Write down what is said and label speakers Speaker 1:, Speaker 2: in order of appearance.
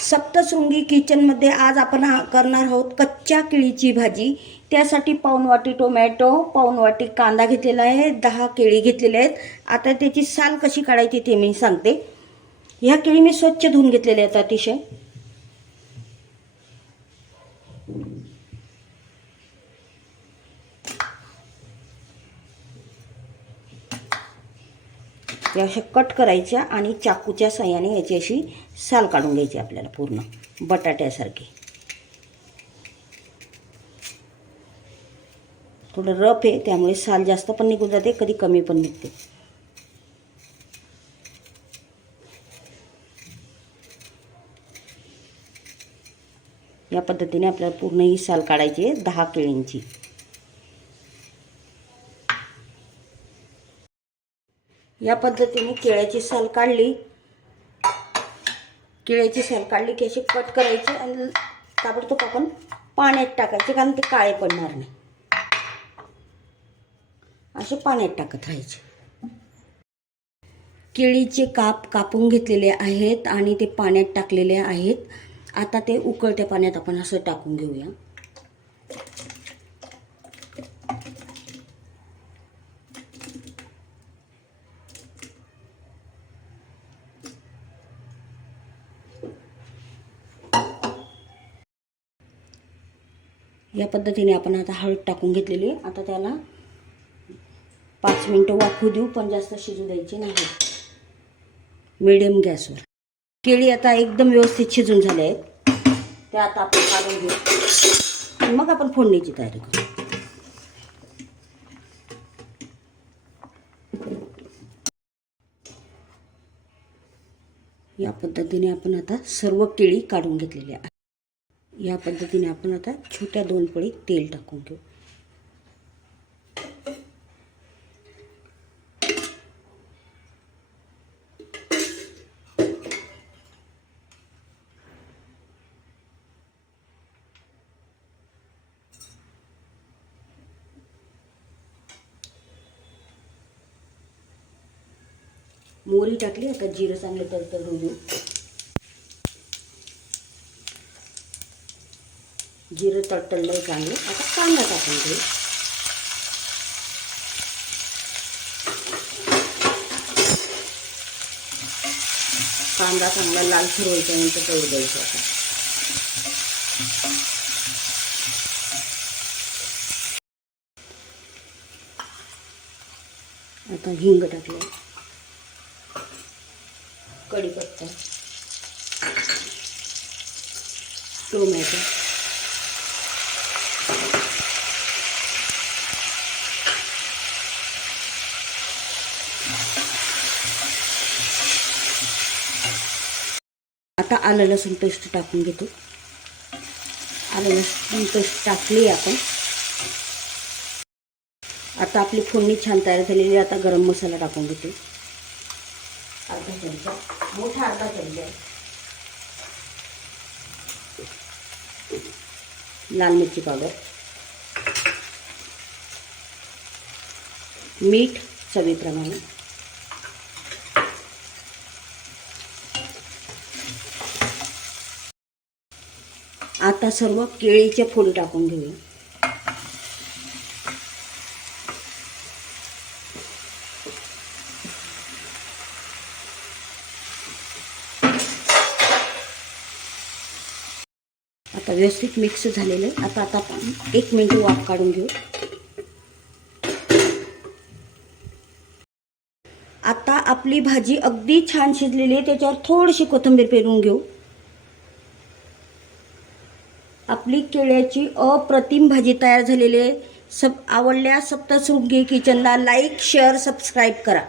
Speaker 1: सप्तशृंगी किचनमध्ये आज आपण करणार आहोत कच्च्या केळीची भाजी. त्यासाठी पाऊणवाटी टोमॅटो पाऊण वाटी कांदा घेतलेला आहे दहा केळी घेतलेले आहेत. आता त्याची साल कशी काढायची ते मी सांगते. ह्या केळी मी स्वच्छ धुवून घेतलेल्या आहेत अतिशय. या अशा कट करायच्या आणि चाकूच्या साह्याने याची अशी साल काढून घ्यायची आपल्याला पूर्ण बटाट्यासारखी. थोडं रफ आहे त्यामुळे साल जास्त पण निघून जाते कधी कमी पण निघते. या पद्धतीने आपल्याला पूर्ण ही साल काढायची आहे दहा केळींची. या पद्धतीने केळ्याची साल काढली. केळ्याची साल काढली की अशी कट करायची आणि ताबडतोब आपण पाण्यात टाकायचे कारण ते काळे पडणार नाही. असे पाण्यात टाकत राहायचे. केळीचे काप कापून घेतलेले आहेत आणि ते पाण्यात टाकलेले आहेत. आता ते उकळत्या पाण्यात आपण असं टाकून घेऊया. या पद्धतीने आपण आता हळद टाकून घेतलेली आता त्याला पाच मिनटं वाफू देऊ पण जास्त शिजू द्यायची नाही. मिडियम गॅसवर केळी आता एकदम व्यवस्थित शिजून झाले आहेत. ते आता आपण काढून घेऊ. आणि मग आपण फोडणीची तयारी करू. या पद्धतीने आपण आता सर्व केळी काढून घेतलेली आहे. या पद्धतीने आपण आता छोट्या दोन पळी तेल टाकून घेऊ. मोहरी टाकली आता जिरं चांगलं तर देऊ जिरं तटलं चांगलं. आता कांदा टाकून घेऊ कांदा चांगला लाल होईपर्यंत तळू द्यायचा आता. आता हिंग टाकलं. कढीपत्ता. टोमॅटो. आता आलं लसूण पेस्ट टाकून घेतो. आलं लसूण पेस्ट टाकली आपण. आता आपली फोडणी छान तयार झालेली आहे. आता गरम मसाला टाकून घेतो. अर्धा चमचा. मोठा अर्धा चमचा. लाल मिरची पावडर. मीठ चवीप्रमाणे. आता सर्व केळीचे फूल टाकून घेऊया आता व्यवस्थित मिक्स झालेलं आहे. आता आता आपण एक मिनिट वाफ काढून घेऊ. आता आपली भाजी अगदी छान शिजलेली आहे. त्याच्यावर थोडीशी कोथिंबीर पेरून घेऊ. आपली केळ्याची अप्रतिम भाजी तयार झालेली आहे. सब आवडल्या सप्तशृंगी किचनला लाईक शेअर सबस्क्राईब करा.